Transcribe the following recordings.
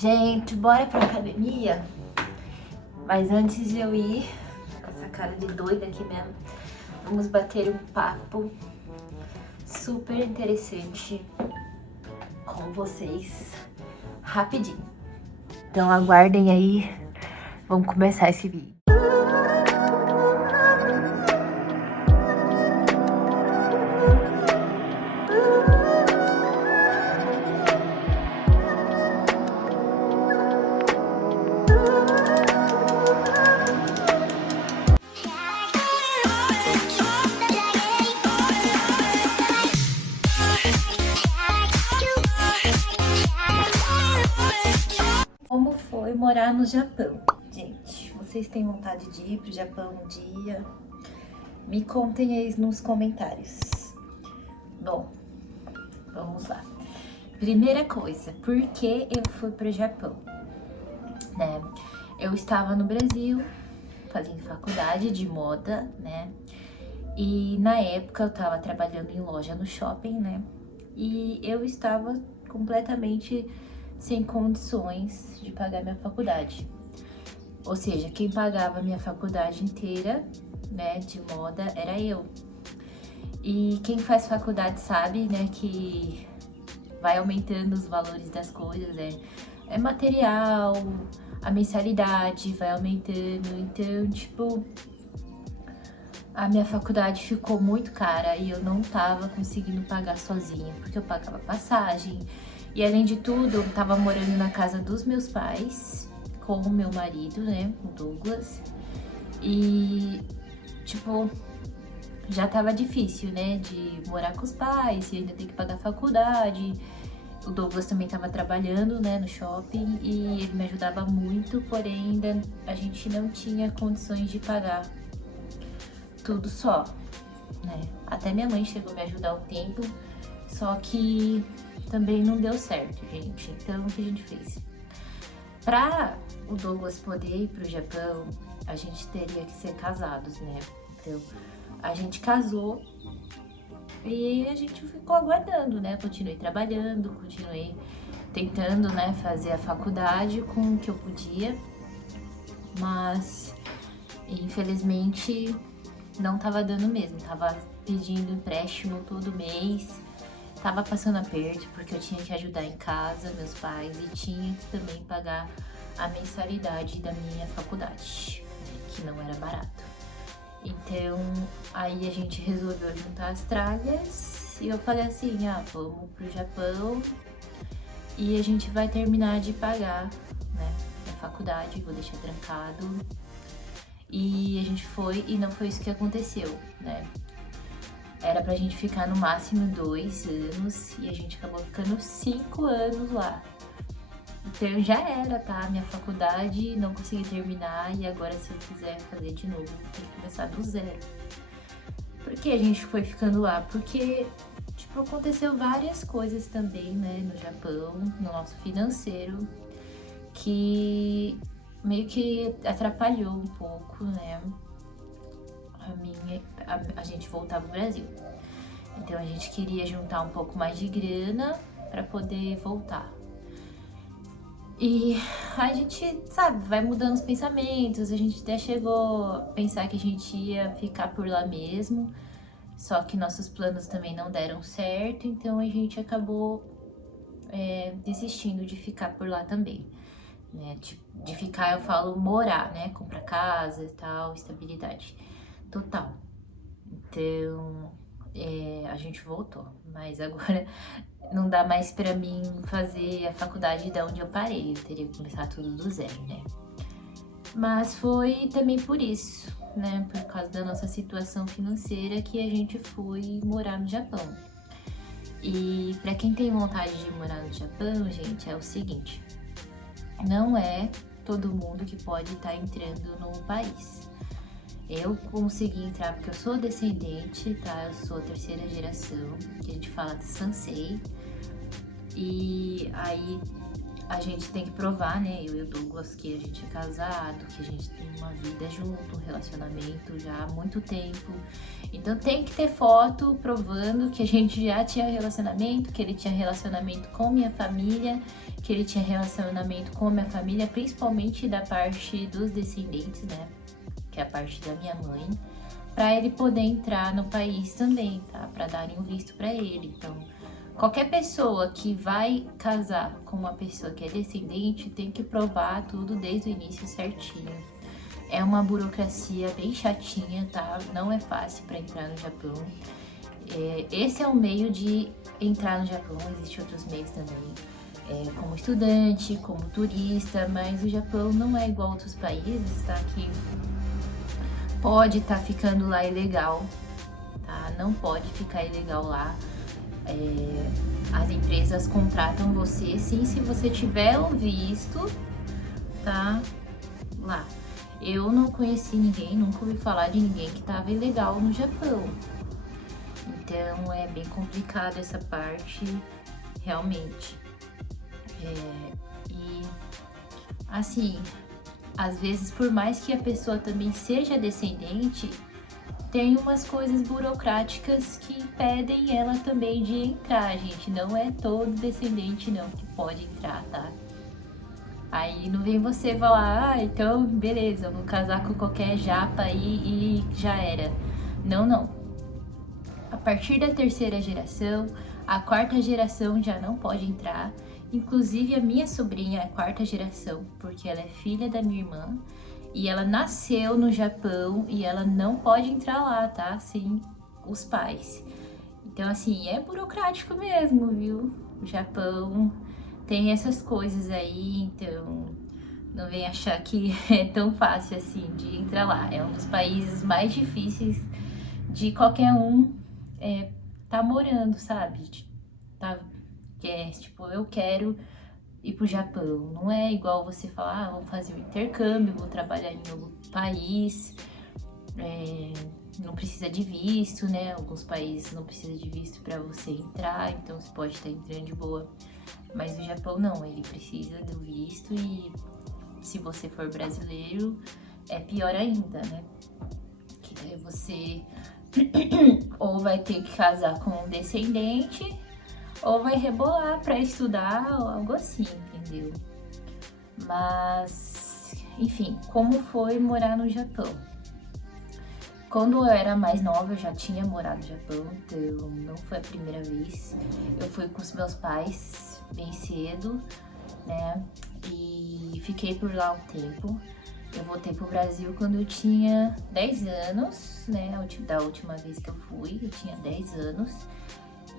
Gente, bora pra academia? Mas antes de eu ir, com essa cara de doida aqui mesmo, vamos bater um papo super interessante com vocês, rapidinho. Então aguardem aí, vamos começar esse vídeo. Como foi morar no Japão? Gente, vocês têm vontade de ir pro Japão um dia? Me contem aí nos comentários. Bom, vamos lá. Primeira coisa, por que eu fui pro Japão? Né? Eu estava no Brasil fazendo faculdade de moda, né? E na época eu estava trabalhando em loja no shopping, né? E eu estava completamente sem condições de pagar minha faculdade. Ou seja, quem pagava minha faculdade inteira, né, de moda era eu. E quem faz faculdade sabe, né, que vai aumentando os valores das coisas, é material, a mensalidade vai aumentando. Então, tipo, a minha faculdade ficou muito cara e eu não tava conseguindo pagar sozinha, porque eu pagava passagem. E além de tudo, eu tava morando na casa dos meus pais, com o meu marido, né, o Douglas. E, tipo, já tava difícil, né, de morar com os pais e ainda ter que pagar a faculdade. O Douglas também tava trabalhando, né, no shopping e ele me ajudava muito, porém ainda a gente não tinha condições de pagar tudo só, né. Até minha mãe chegou a me ajudar um tempo, só que também não deu certo, gente. Então, o que a gente fez? Pra o Douglas poder ir pro Japão, a gente teria que ser casados, né? Então, a gente casou e a gente ficou aguardando, né? Continuei trabalhando, continuei tentando, né, fazer a faculdade com o que eu podia, mas infelizmente não tava dando mesmo. Tava pedindo empréstimo todo mês. Tava passando aperto porque eu tinha que ajudar em casa meus pais e tinha que também pagar a mensalidade da minha faculdade, né, que não era barato. Então, aí a gente resolveu juntar as tralhas e eu falei assim, vamos pro Japão e a gente vai terminar de pagar, né, a faculdade, vou deixar trancado. E a gente foi e não foi isso que aconteceu, né? Era pra gente ficar no máximo 2 anos e a gente acabou ficando 5 anos lá. Então já era, tá? Minha faculdade, não consegui terminar e agora se eu quiser fazer de novo, vou ter que começar do zero. Por que a gente foi ficando lá? Porque, tipo, aconteceu várias coisas também, né, no Japão, no nosso financeiro, que meio que atrapalhou um pouco, né, a gente voltar pro Brasil. Então a gente queria juntar um pouco mais de grana para poder voltar. E a gente, sabe, vai mudando os pensamentos, a gente até chegou a pensar que a gente ia ficar por lá mesmo, só que nossos planos também não deram certo, então a gente acabou desistindo de ficar por lá também. Né? De ficar, eu falo, morar, né? Comprar casa e tal, estabilidade total. Então, a gente voltou, mas agora não dá mais pra mim fazer a faculdade da onde eu parei, eu teria que começar tudo do zero, né? Mas foi também por isso, né? Por causa da nossa situação financeira que a gente foi morar no Japão. E pra quem tem vontade de morar no Japão, gente, é o seguinte, não é todo mundo que pode estar entrando no país. Eu consegui entrar porque eu sou descendente, tá? Eu sou a 3ª geração, que a gente fala de Sansei. E aí a gente tem que provar, né, eu e o Douglas, que a gente é casado, que a gente tem uma vida junto, um relacionamento já há muito tempo. Então tem que ter foto provando que a gente já tinha relacionamento, que ele tinha relacionamento com minha família, que ele tinha relacionamento com minha família, principalmente da parte dos descendentes, né, que é a parte da minha mãe, para ele poder entrar no país também, tá? Para darem um visto para ele. Então, qualquer pessoa que vai casar com uma pessoa que é descendente tem que provar tudo desde o início certinho. É uma burocracia bem chatinha, tá? Não é fácil para entrar no Japão. Esse é o meio de entrar no Japão, existem outros meios também. Como estudante, como turista, mas o Japão não é igual a outros países, tá? Que pode estar ficando lá ilegal, tá? Não pode ficar ilegal lá. As empresas contratam você sim se você tiver o visto, tá? Lá. Eu não conheci ninguém, nunca ouvi falar de ninguém que estava ilegal no Japão. Então é bem complicado essa parte, realmente. E assim, às vezes, por mais que a pessoa também seja descendente, tem umas coisas burocráticas que impedem ela também de entrar, gente. Não é todo descendente não que pode entrar, tá? Aí não vem você falar, ah, então beleza, vou casar com qualquer japa aí e já era. Não, não. A partir da terceira geração, a quarta geração já não pode entrar. Inclusive a minha sobrinha é quarta geração, porque ela é filha da minha irmã. E ela nasceu no Japão e ela não pode entrar lá, tá? Sem os pais. Então, assim, é burocrático mesmo, viu? O Japão tem essas coisas aí, então não vem achar que é tão fácil assim de entrar lá. É um dos países mais difíceis de qualquer um tá morando, sabe? Tá, tipo, eu quero ir pro Japão. Não é igual você falar, ah, vamos fazer um intercâmbio, vou trabalhar em outro país, não precisa de visto, né? Alguns países não precisa de visto para você entrar, então você pode estar entrando de boa. Mas o Japão não, ele precisa do visto e se você for brasileiro, é pior ainda, né? Que daí você ou vai ter que casar com um descendente ou vai rebolar para estudar ou algo assim, entendeu? Mas, enfim, como foi morar no Japão? Quando eu era mais nova, eu já tinha morado no Japão, então não foi a primeira vez. Eu fui com os meus pais bem cedo, né? E fiquei por lá um tempo. Eu voltei pro Brasil quando eu tinha 10 anos, né? Da última vez que eu fui, eu tinha 10 anos.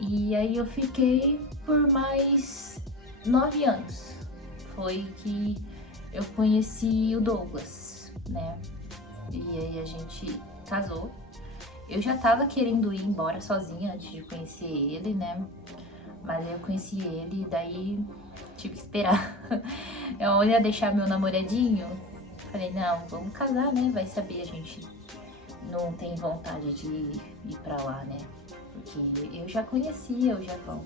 E aí eu fiquei por mais 9 anos. Foi que eu conheci o Douglas, né? E aí a gente casou. Eu já tava querendo ir embora sozinha antes de conhecer ele, né? Mas aí eu conheci ele e daí tive que esperar. Eu ia deixar meu namoradinho. Falei, não, vamos casar, né? Vai saber, a gente não tem vontade de ir pra lá, né? Porque eu já conhecia o Japão.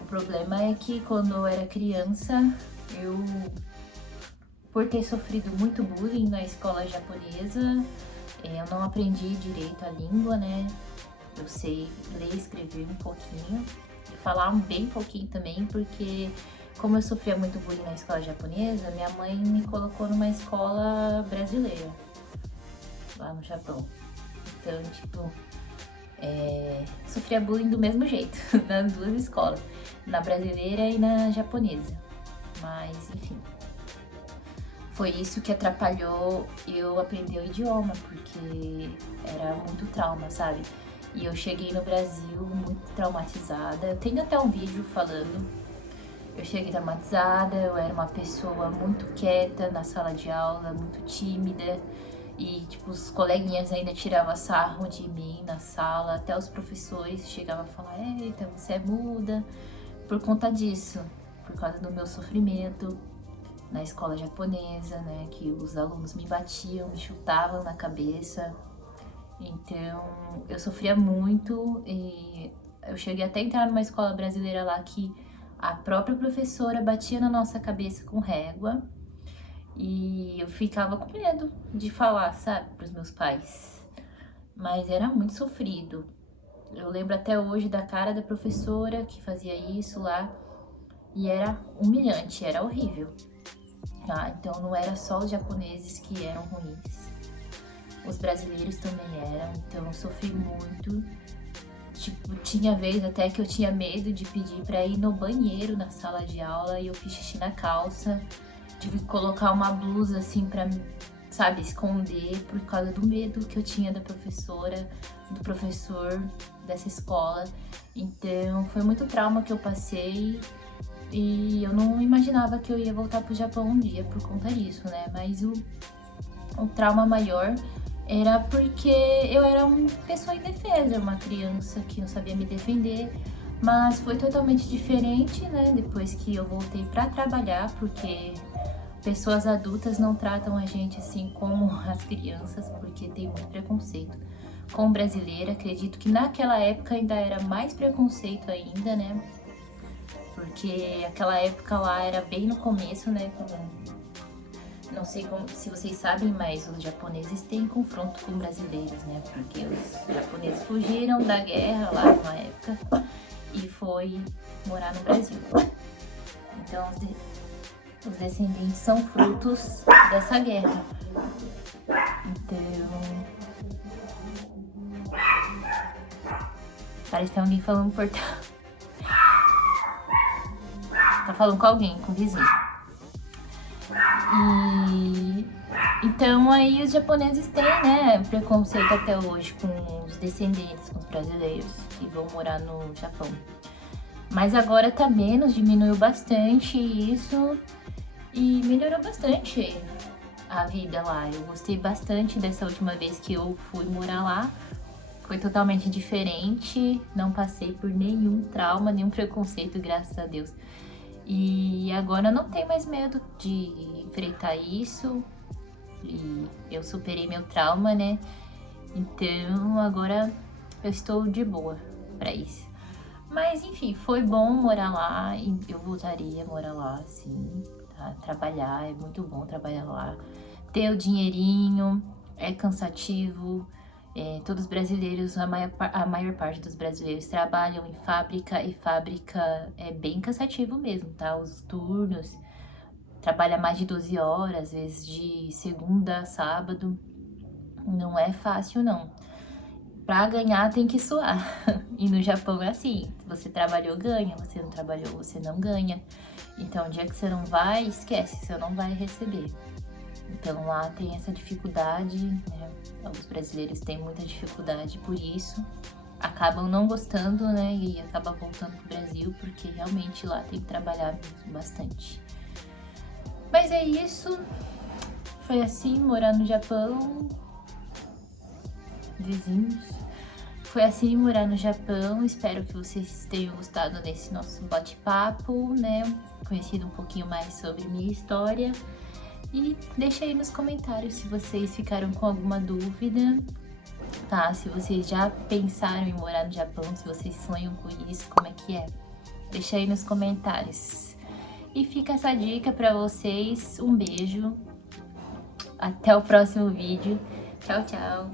O problema é que quando eu era criança, por ter sofrido muito bullying na escola japonesa, eu não aprendi direito a língua, né? Eu sei ler e escrever um pouquinho e falar bem pouquinho também, porque como eu sofria muito bullying na escola japonesa, minha mãe me colocou numa escola brasileira lá no Japão. Então, tipo, sofria bullying do mesmo jeito nas duas escolas, na brasileira e na japonesa. Mas, enfim, foi isso que atrapalhou eu aprender o idioma, porque era muito trauma, sabe? E eu cheguei no Brasil muito traumatizada. Eu tenho até um vídeo falando. Eu cheguei traumatizada, eu era uma pessoa muito quieta na sala de aula, muito tímida. E, tipo, os coleguinhas ainda tiravam sarro de mim na sala. Até os professores chegavam a falar, eita, você é muda. Por conta disso, por causa do meu sofrimento na escola japonesa, né? Que os alunos me batiam, me chutavam na cabeça. Então, eu sofria muito e eu cheguei até a entrar numa escola brasileira lá que A própria professora batia na nossa cabeça com régua e eu ficava com medo de falar, sabe, para os meus pais. Mas era muito sofrido. Eu lembro até hoje da cara da professora que fazia isso lá e era humilhante, era horrível. Então não era só os japoneses que eram ruins, os brasileiros também eram, então eu sofri muito. Tipo, tinha vez até que eu tinha medo de pedir pra ir no banheiro na sala de aula e eu fiz xixi na calça. Tive que colocar uma blusa assim pra, sabe, esconder por causa do medo que eu tinha da professora, do professor dessa escola. Então foi muito trauma que eu passei e eu não imaginava que eu ia voltar pro Japão um dia por conta disso, né? Mas o trauma maior era porque eu era uma pessoa indefesa, uma criança que não sabia me defender, mas foi totalmente diferente, né? Depois que eu voltei pra trabalhar, porque pessoas adultas não tratam a gente assim como as crianças, porque tem muito preconceito com brasileira. Acredito que naquela época ainda era mais preconceito ainda, né? Porque aquela época lá era bem no começo, né? Não sei se vocês sabem, mas os japoneses têm confronto com brasileiros, né? Porque os japoneses fugiram da guerra lá numa época e foi morar no Brasil. Então os descendentes são frutos dessa guerra. Então parece que tem alguém falando no portão. Tá falando com alguém, com o vizinho. E então aí os japoneses têm, né, preconceito até hoje com os descendentes, com os brasileiros que vão morar no Japão. Mas agora tá menos, diminuiu bastante isso e melhorou bastante a vida lá. Eu gostei bastante dessa última vez que eu fui morar lá. Foi totalmente diferente, não passei por nenhum trauma, nenhum preconceito, graças a Deus. E agora eu não tenho mais medo de enfrentar isso. E eu superei meu trauma, né? Então agora eu estou de boa pra isso. Mas enfim, foi bom morar lá e eu voltaria a morar lá, sim, tá? Trabalhar, é muito bom trabalhar lá. Ter o dinheirinho, é cansativo. Todos os brasileiros, a maior parte dos brasileiros trabalham em fábrica e fábrica é bem cansativo mesmo, tá? Os turnos, trabalha mais de 12 horas, às vezes de segunda a sábado, não é fácil não. Pra ganhar tem que suar, e no Japão é assim, você trabalhou, ganha, você não trabalhou, você não ganha. Então, o dia que você não vai, esquece, você não vai receber. Então lá tem essa dificuldade, né? Os brasileiros têm muita dificuldade por isso, acabam não gostando, né? E acabam voltando pro Brasil, porque realmente lá tem que trabalhar mesmo bastante. Mas é isso, foi assim, morar no Japão, vizinhos. Foi assim morar no Japão, espero que vocês tenham gostado desse nosso bate-papo, né? Conhecido um pouquinho mais sobre minha história. E deixa aí nos comentários se vocês ficaram com alguma dúvida, tá? Se vocês já pensaram em morar no Japão, se vocês sonham com isso, como é que é? Deixa aí nos comentários. E fica essa dica pra vocês. Um beijo. Até o próximo vídeo. Tchau, tchau.